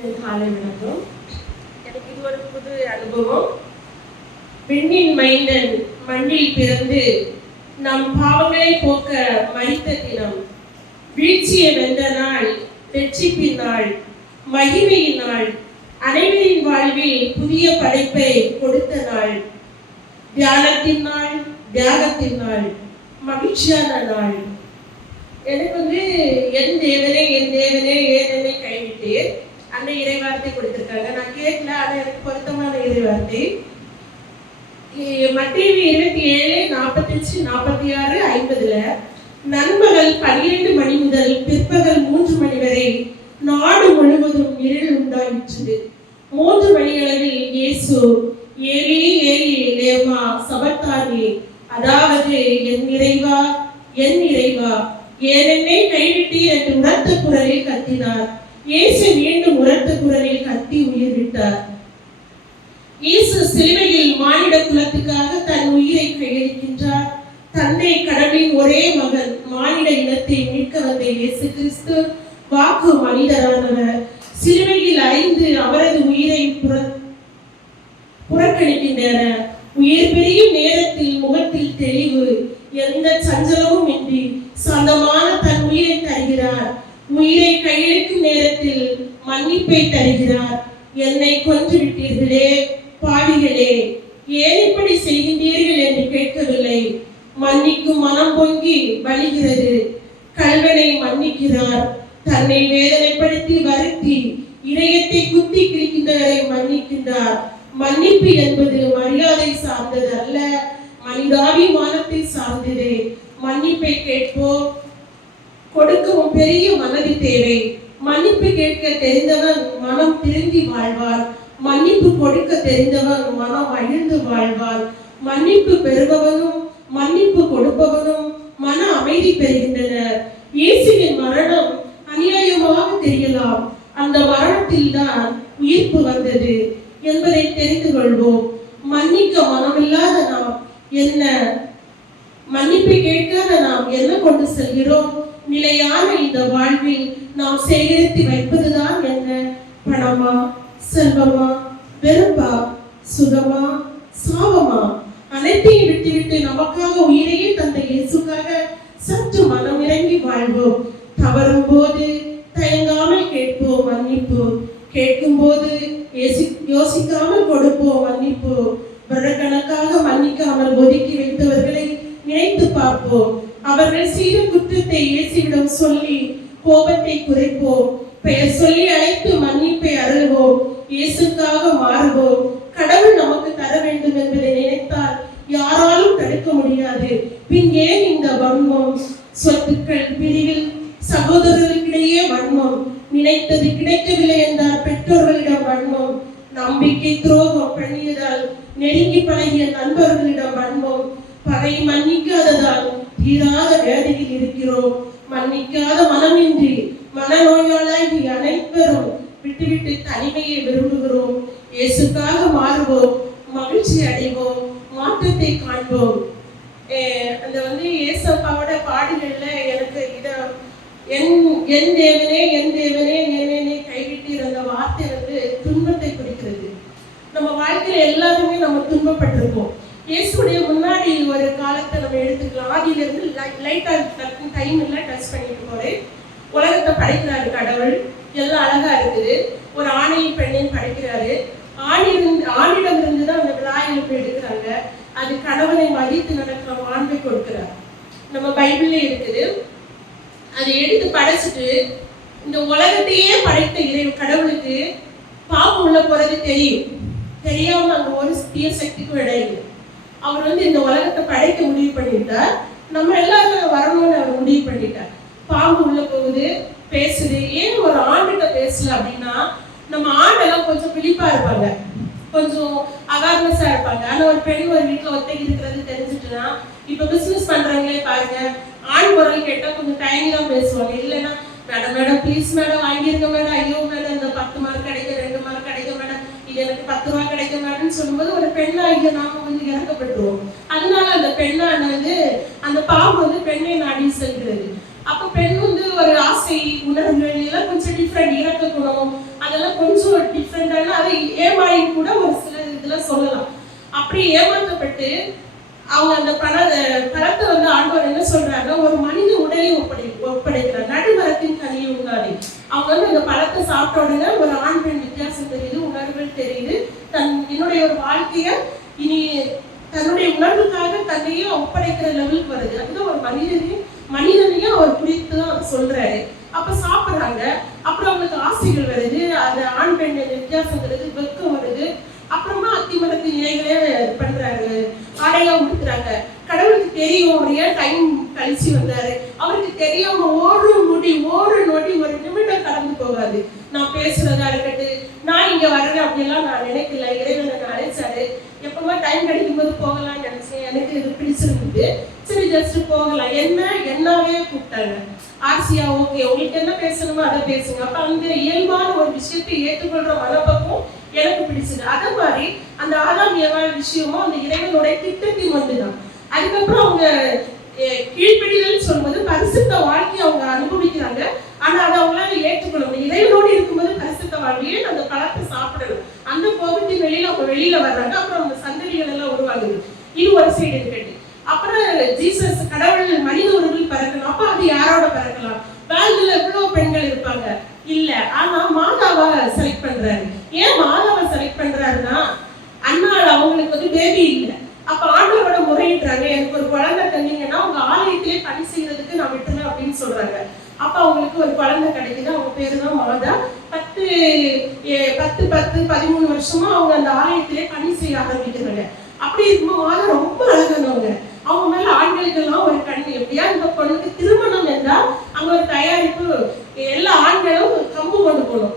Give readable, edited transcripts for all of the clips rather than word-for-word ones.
காலை வணக்கம். எனக்கு இது ஒரு புது அனுபவம். பெண்ணின் மைந்தன் மண்ணில் பிறந்து நம் பாவங்களை போக்க மரித்த தினம், வீழ்ச்சியை வென்ற நாள், வெற்றிப்பின் நாள், மகிமையின் நாள், அனைவரின் வாழ்வில் புதிய படைப்பை கொடுத்த நாள், தியானத்தின் நாள், தியாகத்தின் நாள், மகிழ்ச்சியான நாள். எனக்கு என் தேவனே ஏன் என்னை கைவிட்டேன் அந்த இறைவார்த்தை கொடுத்திருக்காங்க. நான் கேட்கல, ஆனா எனக்கு பொருத்தமான இறைவார்த்தை. மத்தேயு 27:45-46-50 நண்பகல் 12 மணி முதல் பிற்பகல் 3 மணி வரை நாடு முழுவதும் இருள் உண்டாயிற்று. 3 மணியளவில் இயேசு ஏலி ஏலி லேமா சபக்தானி, அதாவது என் இறைவா ஏன் என்னை கைவிட்டீர் என்று உரத்த குரலில் கத்தினார். இயேசு மீண்டும் உரத்த குரலில் கத்தி உயிர் விட்டார். இயேசு சிலுவையில் மானிட குலத்துக்காக தன் உயிரை கையளிக்கின்றார். தந்தை கடவுளின் ஒரே மகன், மானிட இனத்தை மீட்க வந்த இயேசு கிறிஸ்து வாக்கு மனிதரானவர். சிலுவையில் அறைந்து அவரது உயிரை புறக்கணிக்கின்றனர். உயிர் பிரியும் நேரத்தில் முகத்தில் தெளிவு, எந்த சஞ்சலமும் இன்றி சொந்தமான தன் உயிரை தருகிறார். உயிரை கையெழுக்கும் நேரத்தில் மன்னிப்பை தருகிறார். என்னை கொன்று விட்டீர்களே பாவிகளே, ஏன் இப்படி செய்கின்றீர்கள் என்று கேட்கவில்லை. மன்னிக்கும் மனம் பொங்கி வழிகிறது. கல்வனை மன்னிக்கிறார். தன்னை வேதனைப்படுத்தி வருத்தி இதயத்தை குத்தி கிழிக்கின்றவரை மன்னிக்கின்றார். மன்னிப்பு என்பது மரியாதை சார்ந்தது அல்ல, மனிதாபிமானத்தை சார்ந்தது. மன்னிப்பை கேட்போம், கொடுக்கவும் பெரிய மனது தேவை. மன்னிப்பு கேட்க தெரிந்தவன் மனம் திருந்தி வாழ்வார். மன்னிப்பு கொடுக்க தெரிந்தவன் மனம் மகிழ்ந்து வாழ்வார். மன்னிப்பு பெறுபவனும் மன்னிப்பு கொடுப்பவனும் மன அமைதி பெறுகின்றனர். இயேசுவின் மரணம் அநியாயமாக தெரியலாம், அந்த மரணத்தில் தான் உயிர்ப்பு வந்தது என்பதை தெரிந்து கொள்வோம். மன்னிக்க மனமில்லாத நாம் என்ன, மன்னிப்பை கேட்காத நாம் என்ன கொண்டு செல்கிறோம்? நிலையான இந்த வாழ்வில் நாம் சேகரித்து வைப்பதுதான் என்ன? பணமா, செல்வமா, வெறுப்பா, சுகமா, சாபமா? அனைத்தையும் விட்டுவிட்டு நமக்காக உயிரையே தந்த இயேசுக்காக சற்று மனம் இறங்கி வாழ்வோம். தவறும் போது தயங்காமல் கேட்போம் மன்னிப்பு. கேட்கும் போது யோசிக்காமல் கொடுப்போம் மன்னிப்பு. வருடக்கணக்காக மன்னிக்காமல் ஒதுக்கி வைத்தவர்களை நினைத்து பார்ப்போம். அவர்கள் செய்த குற்றத்தை இயேசுவிடம் சொல்லி கோபத்தை குறைப்போம். பெயர் சொல்லி அழைத்து மன்னிப்பை அருள்வோம். இயேசுக்காக மாறுவோம். கடவுள் நமக்கு தர வேண்டும் என்பதை நினைத்தால் யாராலும் தடுக்க முடியாது. பின் ஏன் இந்த வன்மம்? சொத்துக்கள் பிரிவில் சகோதரர்களுக்கிடையே வன்மம், நினைத்தது கிடைக்கவில்லை என்றால் பெற்றோர்களிடம் வன்மம், நம்பிக்கை துரோகம் பண்ணியதால் நெருங்கி பழகிய நண்பர்களிடம் வன்மம், பகை மன்னிக்காததால் தீராத வேதனையில் இருக்கிறோம். மன்னிக்காத மனமின்றி மனநோயாளாகி அனைவரும் விட்டுவிட்டு தனிமையை விரும்புகிறோம். இயேசுக்காக மாறுவோம், மகிழ்ச்சி அடைவோம், மாற்றத்தை காண்போம். அந்த இயேசப்பாவோட பாடல்கள்ல எனக்கு என் தேவனே என்னை கைவிட்டீர் அந்த வார்த்தை துன்பத்தை குறிக்கிறது. நம்ம வாழ்க்கையில எல்லாருமே நம்ம துன்பப்பட்டிருக்கோம். இயேசுடைய முன்னாடி ஒரு காலத்தை நம்ம எடுத்துக்கலாம். ஆதியிலிருந்து லைட்டா டைம் எல்லாம் டச் பண்ணிட்டு போறேன். உலகத்தை படைக்கிறாரு கடவுள், எல்லாம் அழகா இருக்குது. ஒரு ஆணையும் பெண்ணையும் படைக்கிறாரு. ஆணிடம் இருந்து தான் அந்த விழாயிலுக்கு எடுக்கிறாங்க. அது கடவுளை மதித்து நடக்கிற மாண்பை கொடுக்கிறார். நம்ம பைபிள்ல இருக்குது. அதை எடுத்து படைச்சிட்டு இந்த உலகத்தையே படைத்த கடவுளுக்கு பாவம் உள்ள போறது தெரியாம அங்க ஒரு தீய சக்திக்கும் இடையில அவர் இந்த உலகத்தை படைக்க முடிவு பண்ணிட்டார். நம்ம எல்லாரும் வரணும்னு அவர் முடிவு பண்ணிட்டார். பாம்பு உள்ள போகுது, பேசுது. ஏன் ஒரு ஆண்கிட்ட பேசல அப்படின்னா, நம்ம ஆண்டெல்லாம் கொஞ்சம் விழிப்பா இருப்பாங்க, கொஞ்சம் அவேர்னஸா இருப்பாங்க. ஆனா ஒரு பெண் ஒரு வீட்டுல ஒத்தைக்கு இருக்கிறது தெரிஞ்சுட்டுனா, இப்ப பிசினஸ் பண்றவங்களே பாருங்க, ஆண் குரல் கேட்டா கொஞ்சம் தயங்கி தான் பேசுவாங்க. இல்லைன்னா மேடம் ப்ளீஸ் மேடம் வாங்கிருங்க மேடம், ஐயோ மேடம் இந்த 10 மார்க் கிடைக்கும், 2 மார்க் கிடைக்கும் மேடம், இது எனக்கு 10 ரூபாய் கிடைக்கும் மேடம்னு சொல்லும்போது ஒரு பெண்ணா இங்க நாம இறக்கப்பட்டுருவோம். அதனால அந்த பெண்ணானது அந்த பாம்பு பெண்ணை நாடி செல்கிறது. அப்ப பெண் ஒரு ஆசை உணர்வுகள் எல்லாம் கொஞ்சம் டிஃப்ரெண்ட், இறக்க குணம் அதெல்லாம் கொஞ்சம் டிஃப்ரெண்டான, அதை ஏமாறி கூட ஒரு சில இதுல சொல்லலாம். அப்படி ஏமாற்றப்பட்டு அவங்க அந்த பழத்தை வந்து ஆண்டவர் என்ன சொல்றாங்க, ஒரு மனித உடலை ஒப்படைக்கிறார். நடுமரத்தின் கனியை உண்டாடி அவங்க வந்து அந்த பழத்தை சாப்பிட்ட உடனே ஒரு ஆண் பெண் வித்தியாசம் தெரியுது, உணர்வுகள் தெரியுது. என்னுடைய ஒரு வாழ்க்கைய இனி தன்னுடைய உணர்வுக்காக தன்னையே ஒப்படைக்கிற லெவலுக்கு வருது. அதுதான் ஒரு மனிதனையும் அவர் குறித்து தான் சொல்றாரு. அப்ப சாப்பிடுறாங்க. அப்புறம் அவங்களுக்கு ஆசைகள் வருது, அந்த ஆண் பெண் வித்தியாசம் வருது, வெக்கம் வருது. அப்புறமா அத்திமரத்தின் இலைகளே பண்றாங்க, ஆடையா உடுத்துறாங்க. கடவுளுக்கு தெரியும் அவர் ஏன் டைம் கழிச்சு வந்தாரு. அவருக்கு தெரியாம ஒரு நொடி ஒரு நிமிடம் கடந்து போகாது. நான் பேசுறதா இருக்கட்டு, நான் இங்க வரேன் அப்படியெல்லாம் நான் நினைக்கல. இறைவன் என்ன அழைச்சாரு. எப்பவுமே டைம் கிடைக்கும் போது போகலாம்னு நினைச்சேன். எனக்கு இது பிடிச்சிருந்தது. சரி ஜஸ்ட் போகலாம். என்னாவே கூப்பிட்டாங்க. ஆர்சியா ஓகே, உங்களுக்கு என்ன பேசணுமோ அதை பேசுங்க. அப்ப அந்த இயல்பான ஒரு விஷயத்தை ஏற்றுக்கொள்ற மனப்பக்கம் எனக்கு பிடிச்சது. அதே மாதிரி அந்த ஆதாம் ஏவாள் விஷயமும் அந்த இறைவனுடைய திட்டத்தில் வந்துதான். அதுக்கப்புறம் அவங்க கீழ்ப்படிதல் சொல்வது பரிசுத்த வாழ்க்கையை அவங்க அனுபவிக்கிறாங்க. ஆனா அதை அவங்களால ஏற்றுக்கொள்ள முடியும். இறைவனோடு இருக்கும்போது பரிசுத்த வாழ்க்கையே அந்த பழத்தை சாப்பிடணும். அந்த கோபத்தின் அவங்க வெளியில வர்றாங்க. அப்புறம் அந்த சந்ததிகள் எல்லாம் உருவாகுது. இது ஒரு சைடு இருக்கட்டு. அப்புறம் ஜீசஸ் கடவுள் மனித உருவில் பறக்கணும். அப்ப அது யாரோட பறக்கலாம்? வேல்டுல எவ்வளவு பெண்கள் இருப்பாங்க இல்ல. ஆனா மாதாவை செலக்ட் பண்றாரு. ஏன் மாதாவை செலக்ட் பண்றாருன்னா, அண்ணாள் அவங்களுக்கு வந்து பேபி இல்லை. அப்ப ஆண்டவரோட முறையிடுறாங்க, எனக்கு ஒரு குழந்தை தந்தீங்கன்னா உங்க ஆலயத்திலே பணி செய்யறதுக்கு நான் விட்டுறேன் அப்படின்னு சொல்றாங்க. அப்ப அவங்களுக்கு ஒரு குழந்தை கிடைக்குது. அவங்க பேரு தான் மாதா. 13 வருஷமா அவங்க அந்த ஆலயத்திலே பணி செய்ய ஆரம்பிக்கிறாங்க. அப்படி இருக்கும்போது மாதா ரொம்ப அழகானவங்க. அவங்க மேல ஆண்களுக்கெல்லாம் ஒரு கண்ணு. எப்படியா இந்த பொண்ணுக்கு திருமணம் என்றால் அங்க ஒரு தயாரிப்பு, எல்லா ஆண்களும் கம்பு கொண்டு போகணும்.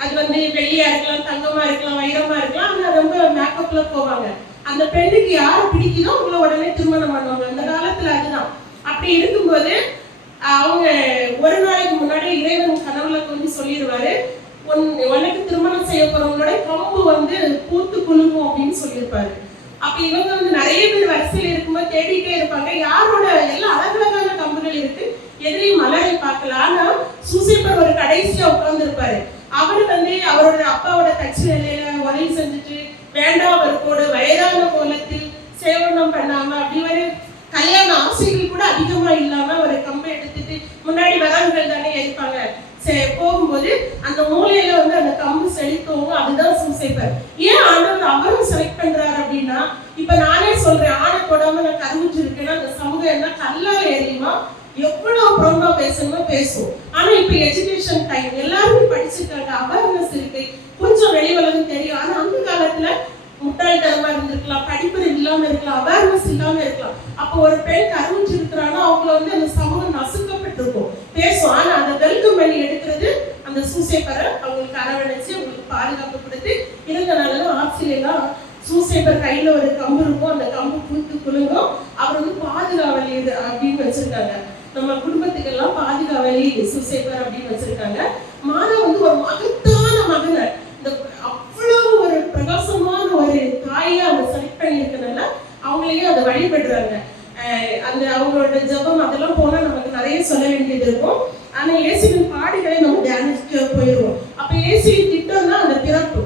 அது வந்து வெள்ளியா இருக்கலாம், தங்கமா இருக்கலாம், வைரமா இருக்கலாம். ஆனா ரொம்ப மேக்கப்ல போவாங்க. அந்த பெண்ணுக்கு யாரை பிடிக்குதோ அவங்கள உடனே திருமணம் பண்ணுவாங்க. அந்த காலத்துல அதுதான். அப்படி இருக்கும்போது அவங்க ஒரு நாளைக்கு முன்னாடி இறைவன் கனவுல கொஞ்சம் சொல்லிடுவாரு, உனக்கு திருமணம் செய்ய போறவங்களோட கம்பு வந்து பூத்து குலுங்கும் அப்படின்னு சொல்லியிருப்பாரு. அப்ப இவங்க வந்து நிறைய பேர் வரிசையில் இருக்கும்போது தேடிட்டே இருப்பாங்க. யாரோட எல்லாம் அழகழகான கம்புகள் இருக்கு, எதிரையும் மலரை பார்க்கலாம். ஆனா சூசைப்பர் ஒரு கடைசியா உட்கார்ந்து இருப்பாரு. அவர் வந்து அவரோட அப்பாவோட கட்சி நிலையில உதவி செஞ்சுட்டு வேண்டாம் அவருக்கோட வயதான கோலத்தில் சேவனம் பண்ணாம அப்படி ஒரு கல்யாண ஆசைகள் கூட அதிகமா இல்லாம ஒரு கம்பை எடுத்துட்டு முன்னாடி வரவர்கள் தானே இருப்பாங்க. போகும்போது அந்த மூலையில வந்து அந்த கம்பு செழித்தவங்க, அதுதான் சூசைப்பர். ஏன் ஆண்டவர் அவரும் செலக்ட் பண்றாரு அப்படின்னா, இப்ப நானே சொல்றேன், ஆணை தொடாம நான் கருவுச்சு இருக்கேன்னா அந்த சமூகம் என்ன கல்லால எரியுமா? எவ்வளவு ப்ரௌனா பேசணுமோ பேசும். ஆனா இப்ப எஜுகேஷன் டைம், எல்லாருமே படிச்சிருக்காங்க, அவேர்னஸ் இருக்கு, கொஞ்சம் வெளி உலகம் தெரியும். ஆனா அந்த காலத்துல முட்டாள்தனமா இருந்திருக்கலாம், படிப்பு இல்லாம இருக்கலாம், அவேர்னஸ் இல்லாம இருக்கலாம். அப்போ ஒரு பெண் கருவுச்சு இருக்கிறான்னா அவங்கள வந்து அந்த சமூகம் நசுக்கப்பட்டிருக்கும், பேசும். ஆனா அந்த வெல்கம் பண்ணி எடுக்கிறது அந்த சூசைப்பரை அவங்களுக்கு அரவணைச்சு அவங்களுக்கு பாதுகாப்பு கொடுத்து இருந்தனால ஆட்சியில எல்லாம் சூசைப்பர் கையில ஒரு கம்பு இருக்கும், அந்த கம்பு பூத்து குலுங்கும். அவர் வந்து பாதுகாவலி அப்படின்னு வச்சிருக்காங்க. நம்ம குடும்பத்துக்கெல்லாம் பாதுகாவலி சூசைப்பர் அப்படின்னு வச்சிருக்காங்க. மாதா வந்து ஒரு மகத்தான மகனை, இந்த அவ்வளவு ஒரு பிரகாசமான ஒரு தாயா அவங்க செலக்ட் பண்ணியிருக்கனால அவங்களையும் அதை வழிபடுறாங்க. அந்த அவங்களோட ஜபம் அதெல்லாம் போனா நமக்கு நிறைய சொல்ல வேண்டியது இருக்கும். ஆனா இயேசுவின் பாடுகளை நம்ம தியானிச்சு போயிடுவோம். அப்ப இயேசுவின் திட்டம் தான் அந்த பிறப்பு.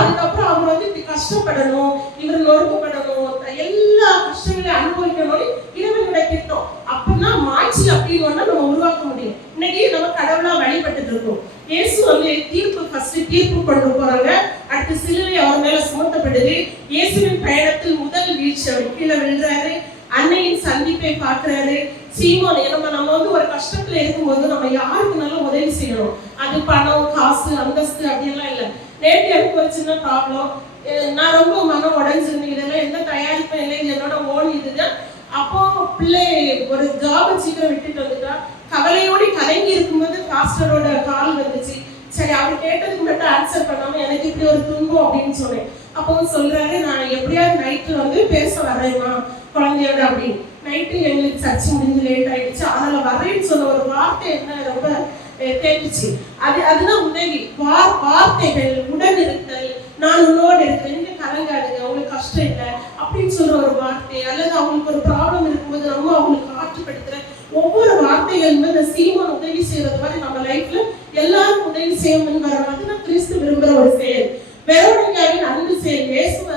அதுக்கப்புறம் அவங்க வந்து கஷ்டப்படணும், இவர் நொறுக்கப்படணும், எல்லா கஷ்டங்களையும் அனுபவிக்கணும்னு இறைவனுடைய திட்டம். அப்பதான் மாட்சி அப்படின்னு நம்ம உருவாக்க முடியும். இன்னைக்கு நம்ம கடவுளா வழிபட்டு இருக்கோம். இயேசு வந்து தீர்ப்பு கொண்டு போறாங்க. அடுத்து சிலுவை அவர் மேல சுமத்தப்படுது. இயேசுவின் பயணத்தில் முதல் வீழ்ச்சி, அவர் கீழே விழுறாரு. அன்னையின் சந்திப்பை பார்க்கிறாரு. சீமோன், நம்ம வந்து ஒரு கஷ்டத்துல இருக்கும்போது நம்ம யாருக்குனாலும் உதவி செய்யணும். அது பணம், காசு, அந்தஸ்து அப்படியெல்லாம் இல்லை. நேற்று எனக்கு ஒரு சின்ன ப்ராப்ளம், நான் ரொம்ப மனம் உடைஞ்சிருந்தேன். இதெல்லாம் எந்த தயாரிப்பும் இல்லை, என்னோட ஓன் இதுதான். அப்போ பிள்ளை ஒரு ஜாபை சீக்கிரம் விட்டுட்டு வந்துட்டா. கவலையோடு கலங்கி இருக்கும்போது பாஸ்டரோட கால் வந்துச்சு. சரி, அவர் கேட்டதுக்கு மட்டும் ஆன்சர் பண்ணாம எனக்கு இப்படி ஒரு துன்பம் அப்படின்னு சொன்னேன். அப்போ சொல்றாரு, நான் எப்படியாவது நைட்டு வந்து பேச வரேம்மா குழந்தையோட அப்படின்னு. நைட்டு எங்களுக்கு சர்ச்சை முடிஞ்சு லேட் ஆயிடுச்சு. அதனால வரேன்னு சொன்ன ஒரு வார்த்தை என்ன ரொம்ப கேட்டுச்சு. அதுதான் உதவி. வார்த்தைகள், உடன் இருத்தல், நான் உன்னோடு இருக்கிறேன், நீங்க கலங்காடுங்க, அவங்களுக்கு கஷ்டம் இல்லை அப்படின்னு சொல்ற ஒரு வார்த்தை, அல்லது அவங்களுக்கு ஒரு ப்ராப்ளம் இருக்கும்போது நம்ம அவங்களுக்கு ஆற்றுப்படுத்துற ஒவ்வொரு வார்த்தைகளுமே இந்த சீமான் உதவி செய்யறது மாதிரி நம்ம லைஃப்ல எல்லாரும் உதவி செய்யணும்னு வரணும். அதுதான் கிறிஸ்து விரும்புற ஒரு செயல். வெரோனிகாவின் அன்பு செயல். இயேசுவ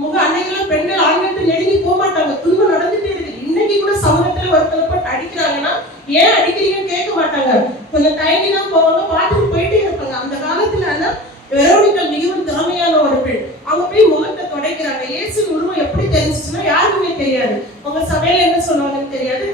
முக அன்னைக்கெல்லாம் பெண்கள் ஆண்கிட்ட நெருங்கி போக மாட்டாங்க. துன்பம் நடந்துட்டே இருக்கு. இன்னைக்கு கூட சமூகத்துல ஒருத்தரை போட்டு அடிக்கிறாங்கன்னா ஏன் அடிக்கிறீங்கன்னு கேட்க மாட்டாங்க. கொஞ்சம் தயங்கி தான் போவாங்க, பாட்டுக்கு போயிட்டே இருப்பாங்க. அந்த காலத்துல ஆனா வெரோனிகா மிகவும் திறமையான ஒரு பெண். அவங்க போய் முகத்தை துடைக்கிறாங்க. இயேசு உருவம் எப்படி தெரிஞ்சிச்சுன்னா யாருக்குமே தெரியாது. உங்க சபையில என்ன சொல்லுவாங்கன்னு தெரியாது.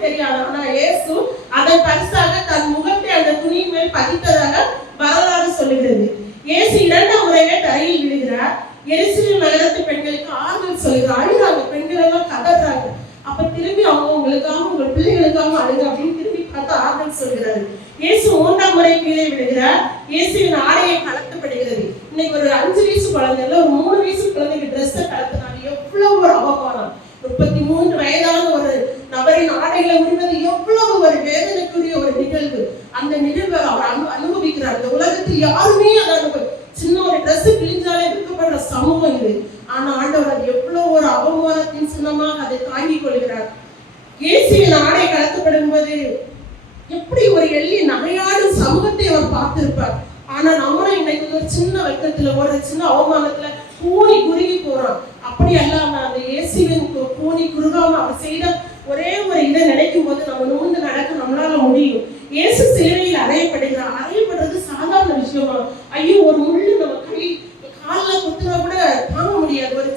ஆனா இயேசு அதை பரிசாக தன் முகத்தை அந்த துணியின் மேல் பதித்ததாக வரலாறு சொல்லுகிறது. இயேசு 2ஆம் முறையே தரையில் விழுகிறார். எருசலேம் நகரத்து பெண்களுக்கு ஆறுதல் சொல்லுகிறார். அழுகிறாங்க, பெண்கள் எல்லாம் கதறாங்க. அப்ப திரும்பி அவங்களுக்காக உங்க பிள்ளைகளுக்காக அழுங்க அப்படின்னு திரும்பி பார்த்து ஆறுதல் சொல்கிறாரு. இயேசு 3ஆம் முறை கீழே விழுகிறார். இயேசுவின் ஆடையை கலத்தப்படுகிறது. இன்னைக்கு ஒரு 5 வயசு குழந்தைல ஒரு 3 வயசு குழந்தைக்கு ட்ரெஸ்ஸை கலத்தினாங்க. எவ்வளவு ஒரு அவமானம். 33 வயதான ஒரு நபரின் ஆடைகளை உரிவது எவ்வளவு ஒரு வேதனைக்குரிய ஒரு நிகழ்வு. அந்த நிகழ்வை அவர் அனுபவிக்கிறார். இந்த உலகத்தில் யாருமே அதை சின்ன ஒரு ட்ரெஸ் கிழிஞ்சாலே விற்கப்படுற சமூகம் இது. ஆனா ஆண்டவர் அது எவ்வளவு ஒரு அவமானத்தின் சின்னமாக அதை தாங்கிக் கொள்கிறார். இயேசுவின் ஆடை கலத்தப்படும் போது எப்படி ஒரு எள்ளி நகையாடும் சமூகத்தை அவர் பார்த்திருப்பார். ஆனா நம்மளும் இன்னைக்கு ஒரு சின்ன வெக்கத்துல ஒரு சின்ன அவமானத்துல கூனி குறுகி போறோம். அப்படி அல்லாம அந்த இயேசுவின் கூனி குறுகாம அவர் செய்த ஒரே ஒரு இதை நினைக்கும் போது நம்ம நூந்து நடக்க நம்மளால முடியும். இயேசு சிலுவையில் அறையப்படுகிறார். அறையப்படுறது சாதாரண விஷயமா? ஐயோ, ஒரு முள்ளு நம்ம காலில் குத்துனா கூட தாங்க முடியாது. ஒரு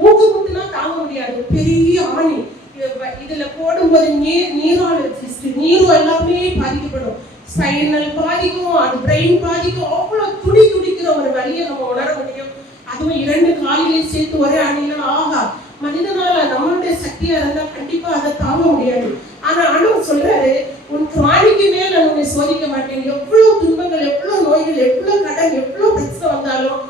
மூக்கு குத்துனா தாங்க முடியாது. பெரிய ஆணி இதுல போடும்போது நீரால் நீரும் எல்லாமே பாதிக்கப்படும். ஸ்பைனல் பாதிக்கும், அது பிரெயின் பாதிக்கும். அவ்வளவு துடிக்கிற ஒரு வழியை நம்ம உணர முடியும். அதுவும் 2 காலிலையும் சேர்த்து ஒரே அணினா ஆகா, மனிதனால நம்மளுடைய சக்தியா இருந்தா கண்டிப்பா அதை தாங்க முடியாது. ஆனா ஆண்டவர் சொல்றாரு, உன் காணிக்கு மேல நான் உன்னை சோதிக்க மாட்டேன். எவ்வளவு துன்பங்கள், எவ்வளவு நோய்கள், எவ்வளவு கடன், எவ்வளவு பிரச்சனை வந்தாலும்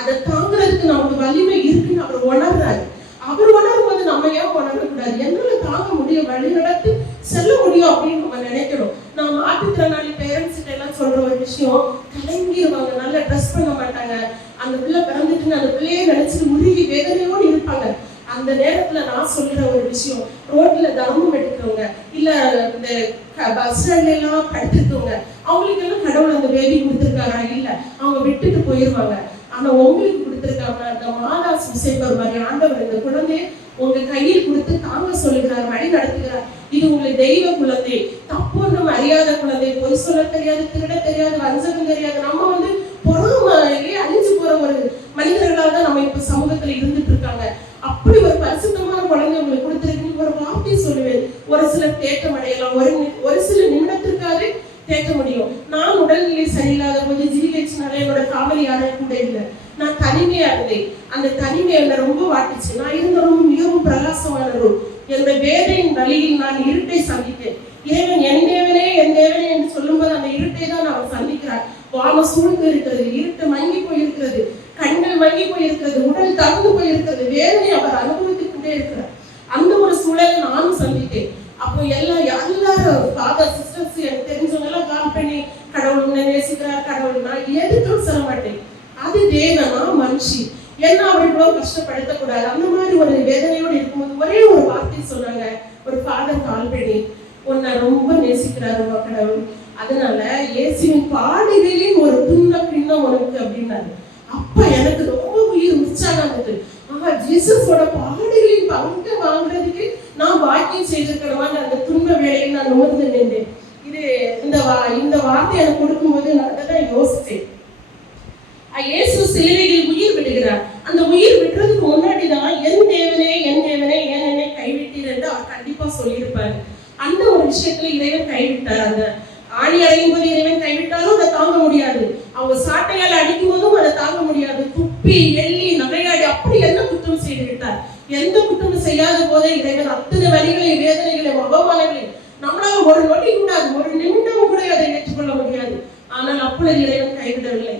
அதை தாங்குறதுக்கு நமக்கு வலிமை இருக்குன்னு அவர் உணர்றாரு. அவர் உணரும் போது நம்ம ஏன் உணரக்கூடாது? என்னால தாங்க முடியும், வழி நடத்தி செல்ல முடியும் அப்படின்னு நம்ம நினைக்கணும். நான் மாற்றுத்திறனாளி பேரண்ட்ஸ் கிட்ட எல்லாம் சொல்ற ஒரு விஷயம், கலங்கிடுவாங்க, நல்லா ட்ரெஸ் பண்ண மாட்டாங்க. அந்த பிள்ளை பிறந்துட்டு அந்த பிள்ளையை நினைச்சிட்டு உருகி வேதனையோடு இருப்பாங்க. அந்த நேரத்துல நான் சொல்ற ஒரு விஷயம், ரோட்ல தர்மம் எடுக்கிறவங்க, இல்ல இந்த பஸ் ஸ்டாண்ட்ல எல்லாம் படுத்திருக்கவங்க, அவங்களுக்கு எல்லாம் கடவுள் அந்த பேபி கொடுத்துருக்காரா? இல்ல, அவங்க விட்டுட்டு போயிருவாங்க. ஆனா உங்களுக்கு கொடுத்திருக்காங்க. அந்த மாதா சுசேபர் மாதிரி ஆண்டவர் இந்த குழந்தையை உங்க கையில் கொடுத்து தாங்க சொல்லுகிறார், வழி நடத்துகிறார். இது உங்களுக்கு தெய்வ குழந்தை, தப்புன்னு அறியாத குழந்தை, பொய் சொல்ல தெரியாது, திருட தெரியாது, வஞ்சகம் தெரியாது. நம்ம பொறாமையிலே அழிஞ்சு போற ஒரு மனிதர்களாக தான் நம்ம இப்ப சமூகத்துல இருந்துட்டு இருக்காங்க. அப்படி ஒரு பரிசுத்தமான குழந்தை உங்களுக்கு கொடுத்திருக்கு. ஒரு வார்த்தை சொல்லுவேன், ஒரு சிலர் தேட்டம் அடையலாம், ஒரு சில நிமிடத்திற்காக தேக்க முடியும். நான் உடல்நிலை சரியில்லாத போது ஜிஹெச்னால என்னோட ஃபேமிலி யாரும் கூட இல்லை. நான் தனிமையா இருந்தேன். அந்த தனிமை என்னை ரொம்ப வாட்டிச்சு. நான் இருந்த ரொம்ப மிகவும் பிரகாசமானவரும். என்னுடைய வேதையின் வழியில் நான் இருட்டை சந்தித்தேன். இறைவன் என் தேவனே என்று சொல்லும்போது அந்த இருட்டை தான் நான் சந்திக்கிறார். வானம் சூழ்ந்து இருக்கிறது, இருட்டு மங்கி போயிருக்கிறது, கண்கள் மங்கி போயிருக்கிறது, உடல் தகுந்து போயிருக்கிறது, வேதனை அவர் அனுபவித்துக் கொண்டே இருக்கிறார். அந்த ஒரு சூழலை நானும் சந்தித்தேன். அப்போ எல்லாரும் ஃபாதர் சிஸ்டர்ஸ் எனக்கு தெரிஞ்சவங்க எல்லாம் கால் பண்ணி கடவுள் உன்னை நேசிக்கிறார், கடவுள், நான் எதுக்கும் சொல்ல மாட்டேன். அது தேவனா மனுஷி, என்ன அவர்களோ கஷ்டப்படுத்தக்கூடாது. அந்த மாதிரி ஒரு வேதனையோடு இருக்கும்போது ஒரே ஒரு வார்த்தை சொன்னாங்க. ஒரு ஃபாதர் கால் பண்ணி, உன்னை ரொம்ப நேசிக்கிறாரு கடவுள், அதனால இயேசுவின் பாடுகளின் ஒரு துன்ப பின்னம் உனக்கு அப்படின்னாரு. அப்ப எனக்கு ரொம்ப உயிர் உற்சாகம் இருந்தது. ஆஹா, ஜீசஸோட பாடுகளின் பங்கு வாங்குறதுக்கு நான் பாக்கியம் செய்திருக்கிறவான்னு அந்த துன்ப வேலையை நான் உணர்ந்து நின்றேன். இது இந்த வார்த்தை எனக்கு கொடுக்கும்போது நான் அதை யோசித்தேன். இயேசு சிலுவையில் உயிர் விடுகிறார். அந்த உயிர் விடுறதுக்கு முன்னாடிதான் என் தேவனே ஏன் என்னை கைவிட்டீர் என்று அவர் கண்டிப்பா சொல்லியிருப்பாரு. அந்த ஒரு விஷயத்துல இறைவன் கைவிட்டார். அந்த ஆணி அடையும் போது இறைவன் கைவிட்டாலும் அதை தாங்க முடியாது. அவங்க சாட்டையால் அடிக்கும் போதும் அதை தாங்க முடியாது. துப்பி எள்ளி நகையாடி அப்படி என்ன குற்றம் செய்து விட்டார்? எந்த குற்றமும் செய்யாத போதே இறைவன் அத்தனை வழிகளை, வேதனைகளை, அவமானங்களை நம்மளால ஒரு நொடி கூடாது, ஒரு நிமிடம் கூட அதை ஏற்றுக்கொள்ள முடியாது. ஆனால் அப்பொழுது இறைவன் கைவிடவில்லை.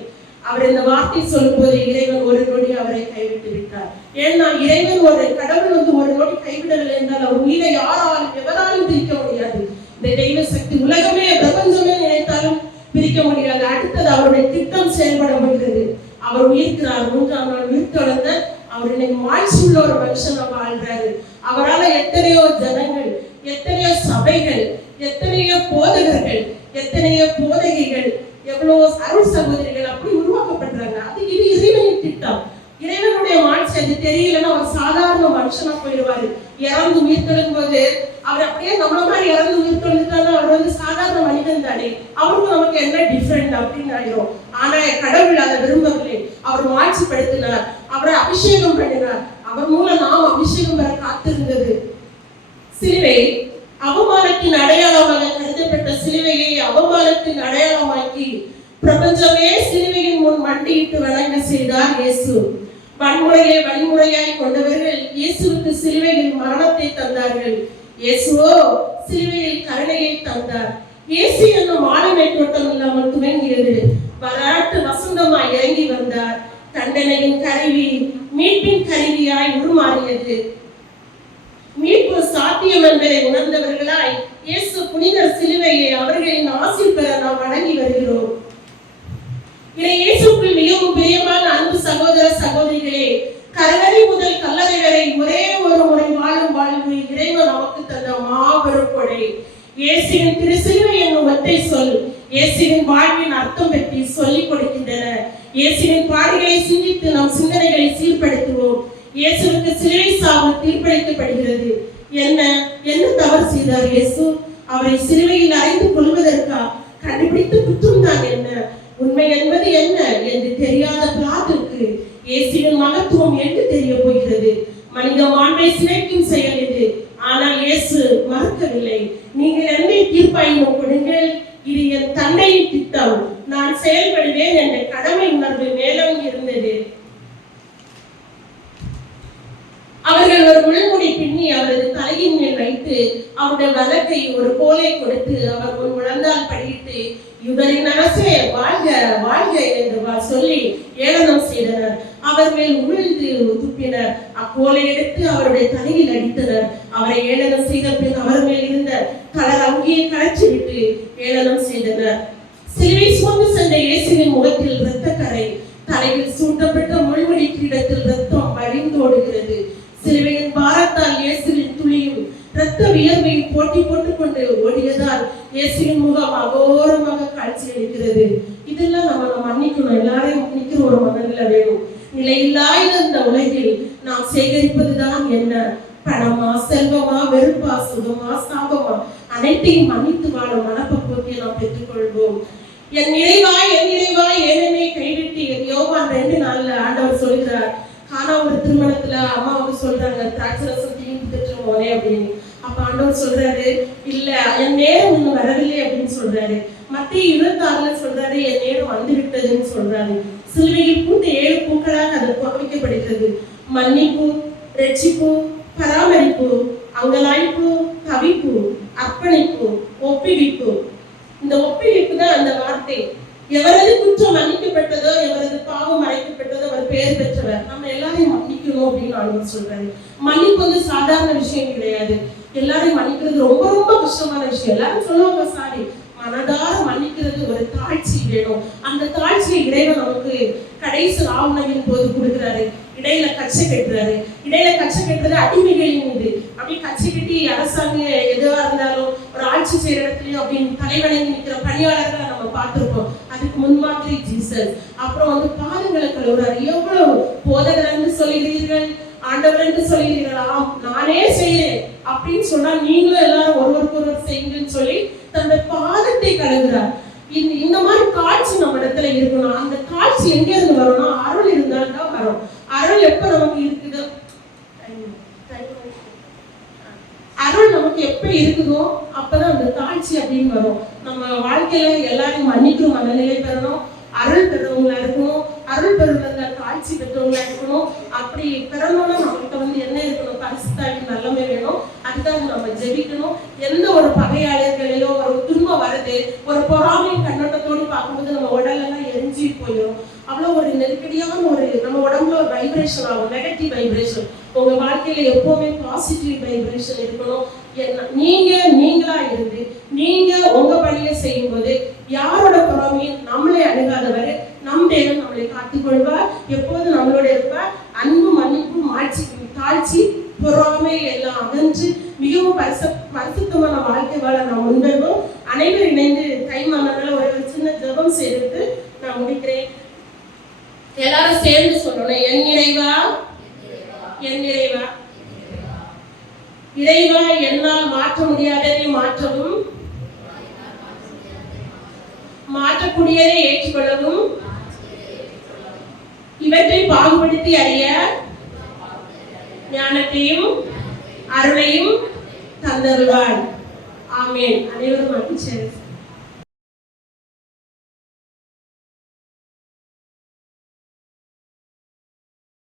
அவர் இந்த வார்த்தை சொல்லும் போது இறைவன் ஒரு நொடி அவரை கைவிட்டு விட்டார். ஏன்னா இறைவன் ஒரு கடவுள் ஒரு நொடி கைவிடவில்லை என்றால் அவர் உயிரை யாராலும் எவராலும் பிரிக்க முடியாது. இந்த தெய்வ சக்தி உலகமே பிரபஞ்சமே நினைத்தாலும் பிரிக்க முடியாது. அடுத்தது அவருடைய திட்டம் செயல்பட முடிகிறது. அவர் உயிர்க்கிறார். 3ஆம் நாள் உயிர் தொடர்ந்த அவர் இன்னைக்கு மாய்ச்சுள்ள ஒரு மனுஷனை வாழ்றாரு. அவரால் எத்தனையோ ஜனங்கள், எத்தனையோ சபைகள், எத்தனையோ போதகர்கள், எத்தனையோ போதகைகள், எவ்வளவு அருள் சகோதரிகள் அப்படி உருவாக்கப்படுறாங்க. அது இது இறைவனின் திட்டம், இறைவனுடைய ஆட்சி. அது தெரியலன்னா ஒரு சாதாரண மனுஷனா போயிடுவாரு. இறந்து உயிர்த்தெழும் போது அவர் அப்படியே நம்மள மாதிரி இறந்து உயிர்த்தெழுந்துட்டாலும் அவர் வந்து சாதாரண மனிதன் தானே, அவருக்கு நமக்கு என்ன டிஃபரெண்ட் அப்படின்னு ஆயிரும். ஆனா கடவுள் அதை விரும்பவில்லை. அவர் ஆட்சிப்படுத்தினார், அவரை அபிஷேகம் பண்ணினார், அவர் மூலம் நாம் அபிஷேகம் பெற காத்திருந்தது. சிலுவை அவமானத்தின் அடையாளமாக கருதப்பட்ட சிலுவையை அவமானத்தின் அடையாளமாக்கி பிரபஞ்சமே சிலுவையின் முன் மண்டியிட்டு வணங்க செய்தார் இயேசு. வன்முறையை வழிமுறையாய் கொண்டவர்கள் இயேசுவுக்கு சிலுவையில் மரணத்தை தந்தார்கள். இயேசுவோ சிலுவையில் கருணையை தந்தார். இயேசு என்னும் ஆளுமை தோட்டம் இல்லாமல் துவங்கியது. வராட்டு வசந்தமாய் இறங்கி வந்தார். தண்டனையின் கருவி மீட்பின் கருவியாய் உருமாறியது. மீட்பு சாத்தியம் என்பதை உணர்ந்தவர்களாய் இயேசு புனித சிலுவையை அவர்களின் ஆசி பெற நாம் வணங்கி வருகிறோம். இயேசுக்குள் மிகவும் பிரியமான அன்பு சகோதர சகோதரிகளே, கல்லறை முதல் கல்லறை வரை ஒரே ஒரு முறை வாழும் வாழ்வு இறைவன் நமக்கு தந்த மாபெரும் கொடை. இயேசுவின் திருசிலுவை என்னும் ஒற்றை சொல் இயேசுவின் வாழ்வின் அர்த்தம் பற்றி சொல்லிக் கொடுக்கின்றன. இயேசுவின் பாடுகளை சிந்தித்து நம் சிந்தனைகளை சீர்படுத்துவோம். இயேசுவுக்கு சிலுவை சாவு தீர்ப்பளிக்கப்படுகிறது. என்ன தவறு செய்தார் இயேசு? அவரை சிலுவையில் அறைந்து கொள்வதற்கா? கண்டுபிடித்து குற்றம் தான் என்ன? உண்மை என்பது என்ன என்று தெரியாத பிலாத்துக்கு இயேசுவின் மகத்துவம் என்று தெரிய போகிறது. மனித மாண்பை சிதைக்கும் செயல் இது. ஆனால் இயேசு மறுக்கவில்லை. நீங்கள் என்னை தீர்ப்பாயினும் கொடுங்கள், இது என் தந்தையின் திட்டம், நான் செயல்படுவேன் என்ற கடமை உணர்வு மேலோங்கி இருந்தது. அவர்கள் ஒரு முள்முடி பின்னி அவரது தலையின் மேல் வைத்து அவருடைய வலக்கை ஒரு கோலை கொடுத்து அவர் ஒரு முழந்தால் படியிட்டு யுகரின் அரசே வாழ்க வாழ்க என்று சொல்லி ஏளனம் செய்தனர். அவர் மேல் உமிழ்ந்து துப்பினர். அக்கோலை எடுத்து அவருடைய தலையில் அடித்தனர். அவரை ஏளனம் செய்த பின் அவர் மேல் இருந்த கலர் அங்கியை களைச்சி விட்டு ஏளனம் செய்தனர். சிலுவை சுமந்து சென்ற இயேசுவின் முகத்தில் இரத்த கரை, தலையில் சூட்டப்பட்ட முள்முடி கிரீடத்தில் ரத்தம் வழிந்தோடுகிறது. சிலுவையின் பாரத்தால் இயேசுவின் துளியும் இரத்த வியர்வையும் போட்டி போட்டுக் கொண்டு ஓடியதால் இயேசுவின் முகம் அகோரமாக காட்சி அளிக்கிறது. இதெல்லாம் நம்ம மன்னிக்கணும். எல்லாரையும் மன்னிக்கிற ஒரு மனநிலை வேணும். நிலையில்லாத இந்த உலகில் நாம் சேகரிப்பதுதான் என்ன? பணமா, செல்வமா, வெறுப்பா, சுகமா, சாபமா, அனைத்தையும் மன்னித்து வாழும் மனப்பக்குவத்தை நாம் பெற்றுக்கொள்வோம். என் நிறைவாய் ஏனென்னை கைவிட்டு யோவான் 2:4 ஆண்டவர் சொல்கிறார். ஆனா ஒரு திருமணத்துல அம்மா வந்து சொல்றாங்க, திராட்சரசம் தீங்கு பெற்றுமோனே அப்படின்னு. அப்ப ஆண்டவர் சொல்றாரு, இல்ல என் நேரம் இன்னும் வரவில்லை அப்படின்னு சொல்றாரு. மத்திய 26 சொல்றாரு, என் நேரம் வந்து விட்டதுன்னு சொல்றாரு. சிலுவையில் பூத்த 7 பூக்களாக அது வைக்கப்படுகிறது. மன்னிப்பு, ரட்சிப்பு, பராமரிப்பு, அங்கலாய்ப்பு, தவிப்பு, அர்ப்பணிப்பு, ஒப்புவிப்பு. இந்த ஒப்புவிப்பு தான் அந்த வார்த்தை. எவரது குற்றம் மன்னிக்கப்பட்டதோ, எவரது பாவம் மறைக்கப்பட்டதோ அவர் பெயர் பெற்றவர். நம்ம எல்லாரையும் மன்னிக்கணும் அப்படின்னு ஆண்டவர் சொல்றாரு. மன்னிப்பு வந்து சாதாரண விஷயம் கிடையாது. எல்லாரையும் மன்னிக்கிறது ரொம்ப ரொம்ப கஷ்டமான விஷயம். எல்லாரும் சொல்லுவாங்க சாரி. மனதார மன்னிக்கிறது ஒரு தாழ்ச்சி வேணும். அந்த தாழ்ச்சியை இறைவன் நமக்கு கடைசி ஆவணவின் போது கொடுக்கிறாரு. இடையில கச்சை கட்டுறாரு. இடையில கச்சை கட்டுறது அடிமைகளின் மீது. அப்படி கச்சை கட்டி அரசாங்கம் எதுவா இருந்தாலும் ஒரு ஆட்சி செய்யற இடத்துலயும் அப்படின்னு தலைவணங்கி நிற்கிற பணியாளர்களை நம்ம பார்த்திருப்போம். அதுக்கு முன்மாதிரி ஜீசஸ். அப்புறம் வந்து பாதங்களை கழுவுறாரு. எவ்வளவு போதகர் என்று சொல்லுகிறீர்கள், ஆண்டவர் என்று சொல்லுகிறீர்களா? நானே செய்யறேன் அப்படின்னு சொன்னா நீங்களும் எல்லாரும் ஒருவருக்கு ஒருவர் செய்யுங்கன்னு சொல்லி தன்னுடைய பாதத்தை கழுவுறார். இந்த மாதிரி காட்சி நம்ம இடத்துல இருக்கணும். அந்த காட்சி எங்க இருந்து வரும்னா அருள் இருந்தால்தான் வரும். அருள் எப்ப நமக்கு இருக்குது? அருள் நமக்கு எப்ப இருக்குதோ அப்பதான் அந்த தாழ்ச்சி அப்படின்னு வரும். நம்ம வாழ்க்கையில எல்லாரையும் மன்னிக்கிற மனநிலை பெறணும். அருள் பெறவங்களா இருக்கணும். அருள் பெறுவதில் தாழ்ச்சி பெற்றவங்களா இருக்கணும். அப்படி பெறணும்னா நம்மகிட்ட வந்து என்ன இருக்கணும்? பரிசுத்தாவின் நல்லமே வேணும். அதுக்காக நம்ம ஜெபிக்கணும். எந்த ஒரு பகையாளர்களையோ ஒரு துன்பம் வருது, ஒரு பொறாமை கண்ணோட்டத்தோடு பார்க்கும்போது நம்ம உடலெல்லாம் எரிஞ்சு போயிடும். அவ்வளோ ஒரு நெருக்கடியான ஒரு நம்ம உடம்புல ஒரு வைப்ரேஷன் ஆகும், நெகட்டிவ் வைப்ரேஷன். உங்க வாழ்க்கையில எப்பவுமே பாசிட்டிவ் வைப்ரேஷன் இருக்கணும். நீங்களா இருந்து நீங்க உங்க பணியை செய்யும் போது யாரோட பொறாமையும் நம்மளை அணுகாதவர் நம் தேவன் நம்மளை காத்துக்கொள்வார். எப்போது நம்மளோட இருப்பார். அன்பு, மன்னிப்பு, மாட்சி, தாழ்ச்சி, பொறாமை எல்லாம் அகன்று மிகவும் பரிசுத்தமான வாழ்க்கை வாழ நாம் முன்வருவோம். அனைவரும் இணைந்து தைமாமனால ஒரு சின்ன ஜெபம் செய்து நான் முடிக்கிறேன். எல்லாரும் சேர்ந்து சொல்லணும். என் இறைவா, என் இறைவா, இறைவா என்னால் மாற்ற முடியாததை மாற்றவும், மாற்றக்கூடியதை ஏற்றுக்கொள்ளவும், இவற்றை பாகுபடுத்தி அறிய ஞானத்தையும் அருளையும் தந்தருள்வாய். ஆமென். அனைவரும் மகிழ்ச்சி.